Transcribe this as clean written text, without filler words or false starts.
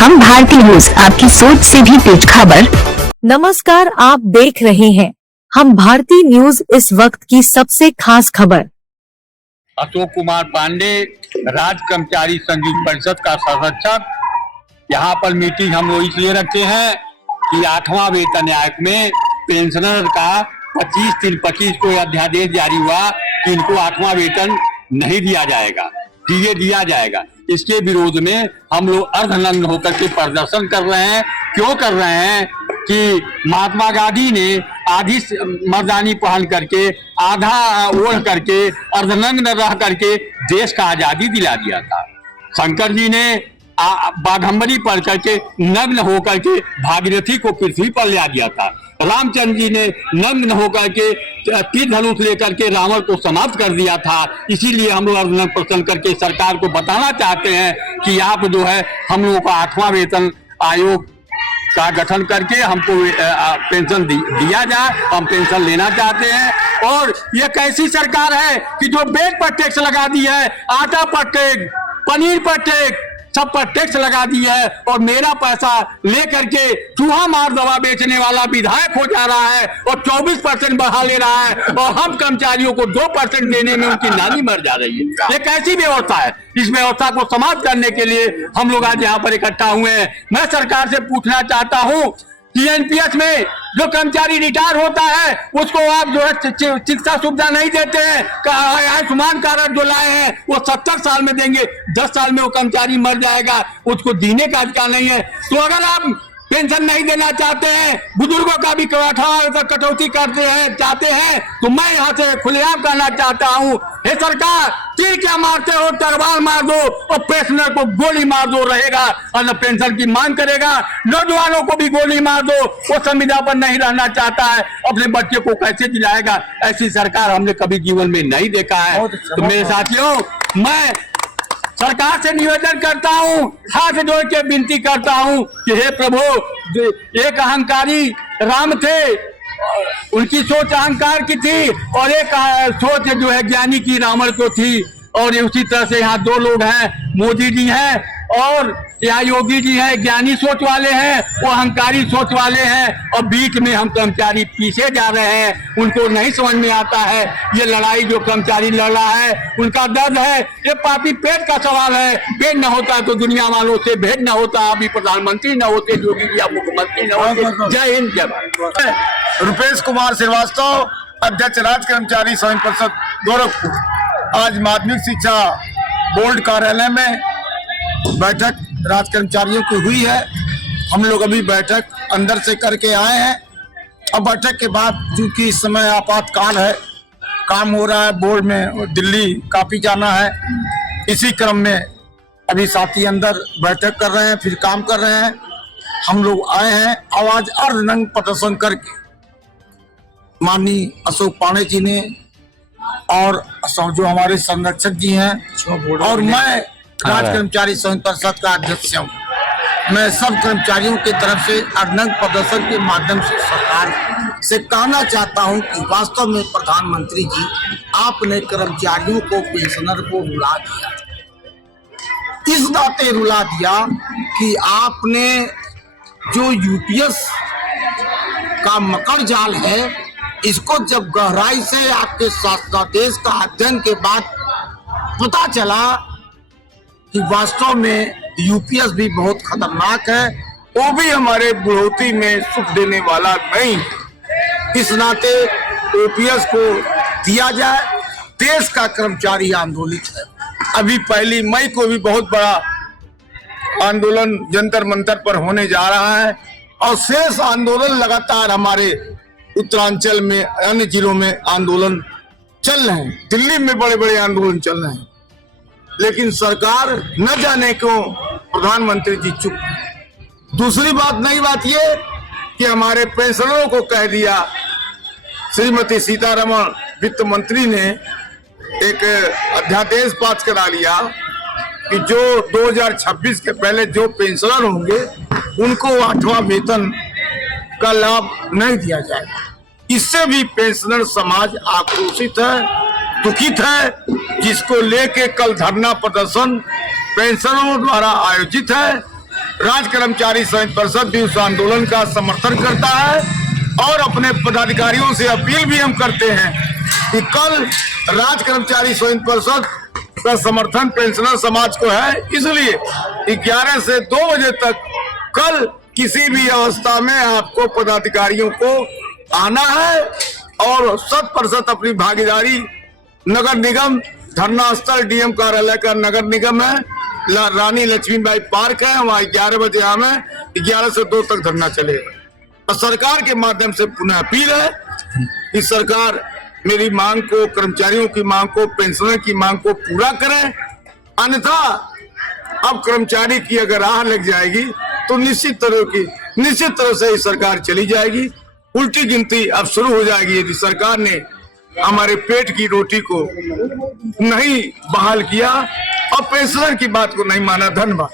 हम भारतीय न्यूज, आपकी सोच से भी तेज खबर। नमस्कार, आप देख रहे हैं हम भारतीय न्यूज। इस वक्त की सबसे खास खबर। अशोक कुमार पांडे, राज्य कर्मचारी संघीय परिषद का संरक्षक। यहाँ पर मीटिंग हम लोग इसलिए रखे हैं कि 8वां वेतन आयोग में पेंशनर का 25/3/25 को अध्यादेश जारी हुआ कि इनको 8वां वेतन नहीं दिया जाएगा, डीए दिया जाएगा। इसके विरोध में हम लोग अर्धनग्न होकर के प्रदर्शन कर रहे हैं। क्यों कर रहे हैं कि महात्मा गांधी ने आधी मर्दानी पहन करके, आधा ओढ़ करके, अर्धनग्न रह करके देश का आजादी दिला दिया था। शंकर जी ने बाघंबरी पढ़ करके, नग्न होकर के भागीरथी को पृथ्वी पर ले दिया था। रामचंद्र जी ने नग्न होकर के तीर धनुष लेकर के रावण को समाप्त कर दिया था। इसीलिए हम लोग अर्धनग्न प्रदर्शन करके सरकार को बताना चाहते हैं कि आप जो है हम लोगों को 8वां वेतन आयोग का गठन करके हमको पेंशन दिया जाए। हम पेंशन लेना चाहते हैं। और ये कैसी सरकार है कि जो ब्रेड पर टैक्स लगा दी है, आटा पर टैक्स, पनीर पर टैक्स, सब पर टैक्स लगा दी है, और मेरा पैसा लेकर के चूहा मार दवा बेचने वाला विधायक हो जा रहा है और 24% बढ़ा ले रहा है, और हम कर्मचारियों को 2% देने में उनकी नानी मर जा रही है। ये कैसी व्यवस्था है? इस व्यवस्था को समाप्त करने के लिए हम लोग आज यहाँ पर इकट्ठा हुए हैं। मैं सरकार से पूछना चाहता हूँ, टीएनपीएस में जो कर्मचारी रिटायर होता है उसको आप जो है चिकित्सा सुविधा नहीं देते हैं। आयुष्मान कार्ड जो लाए हैं वो 70 साल में देंगे, 10 साल में वो कर्मचारी मर जाएगा, उसको जीने का अधिकार नहीं है। तो अगर आप पेंशन नहीं देना चाहते हैं, बुजुर्गों का भी कटौती करते हैं चाहते हैं, तो मैं यहाँ से खुलेआम कहना चाहता हूँ, हे सरकार, तीर क्या मारते हो, तलवार मार दो और पेंशनर को गोली मार दो, रहेगा और न पेंशन की मांग करेगा। नौजवानों को भी गोली मार दो, वो संविदा पर नहीं रहना चाहता है, अपने बच्चे को कैसे दिलाएगा? ऐसी सरकार हमने कभी जीवन में नहीं देखा है। तो मेरे साथियों, मैं सरकार से निवेदन करता हूं, हाथ जोड़ के विनती करता हूं कि हे प्रभु, एक अहंकारी राम थे, उनकी सोच अहंकार की थी, और एक सोच जो है ज्ञानी की रावण को थी। और उसी तरह से यहाँ 2 लोग हैं, मोदी जी हैं और यहाँ योगी जी हैं। ज्ञानी सोच वाले हैं, वो अहंकारी सोच वाले हैं, और बीच में हम कर्मचारी पीछे जा रहे हैं। उनको नहीं समझ में आता है ये लड़ाई जो कर्मचारी लड़ रहा है, उनका दर्द है। ये पापी पेट का सवाल है। पेट न होता तो दुनिया वालों से भेंट न होता, अभी प्रधानमंत्री न होते, योगी जी आप मुख्यमंत्री न होते। जय हिंद, जय भारत। रुपेश कुमार श्रीवास्तव, अध्यक्ष राज्य कर्मचारी संघ परिषद गोरखपुर। आज माध्यमिक शिक्षा बोर्ड कार्यालय में बैठक राज्य कर्मचारियों की हुई है। हम लोग अभी बैठक अंदर से करके आए हैं। अब बैठक के बाद चूंकि इस समय आपातकाल है, काम हो रहा है बोर्ड में, दिल्ली काफी जाना है, इसी क्रम में अभी साथी अंदर बैठक कर रहे हैं, फिर काम कर रहे हैं। हम लोग आए हैं आवाज अर्धनग्न प्रदर्शन करके। माननीय अशोक पांडे जी ने और जो हमारे संरक्षक जी हैं, और मैं राज्य कर्मचारी संघ परिषद का अध्यक्ष हूँ, मैं सब कर्मचारियों की तरफ से अर्धनग्न प्रदर्शन के माध्यम से सरकार से कहना चाहता हूँ कि वास्तव में प्रधानमंत्री जी, आपने कर्मचारियों को, पेंशनर को रुला दिया। इस नाते रुला दिया कि आपने जो यूपीएस का मकर जाल है, इसको जब गहराई से आपके शासनादेश का अध्ययन के बाद पता चला कि वास्तव में यूपीएस भी बहुत खतरनाक है, वो भी हमारे बुढ़ौती में सुख देने वाला नहीं। इस नाते ओपीएस को दिया जाए। देश का कर्मचारी आंदोलित है। अभी 1 मई को भी बहुत बड़ा आंदोलन जंतर मंतर पर होने जा रहा है, और शेष आंदोलन लगातार हमारे उत्तरांचल में, अन्य जिलों में आंदोलन चल रहे हैं। दिल्ली में बड़े बड़े आंदोलन चल रहे हैं, लेकिन सरकार न जाने क्यों प्रधानमंत्री जी चुप। दूसरी बात, नई बात ये कि हमारे पेंशनरों को कह दिया, श्रीमती सीतारमण वित्त मंत्री ने एक अध्यादेश पास करा लिया कि जो 2026 के पहले जो पेंशनर होंगे उनको 8वां वेतन का लाभ नहीं दिया जाएगा। इससे भी पेंशनर समाज आक्रोशित है, दुखित है, जिसको लेके कल धरना प्रदर्शन पेंशनरों द्वारा आयोजित है। राज्य कर्मचारी संयुक्त परिषद भी उस आंदोलन का समर्थन करता है और अपने पदाधिकारियों से अपील भी हम करते हैं कि कल राज्य कर्मचारी संयुक्त परिषद का समर्थन पेंशनर समाज को है, इसलिए 11 से 2 बजे तक कल किसी भी अवस्था में आपको पदाधिकारियों को आना है और 100% अपनी भागीदारी नगर निगम धरना स्थल डीएम कार्यालय का नगर निगम है, रानी लक्ष्मीबाई पार्क है, वहाँ 11 बजे आम है, 11 से 2 तक धरना चलेगा। और सरकार के माध्यम से पुनः अपील है कि सरकार मेरी मांग को, कर्मचारियों की मांग को, पेंशनर की मांग को पूरा करें, अन्यथा अब कर्मचारी की अगर राह लग जाएगी तो निश्चित तरह से सरकार चली जाएगी। उल्टी गिनती अब शुरू हो जाएगी यदि सरकार ने हमारे पेट की रोटी को नहीं बहाल किया और पेंशनर की बात को नहीं माना। धन्यवाद।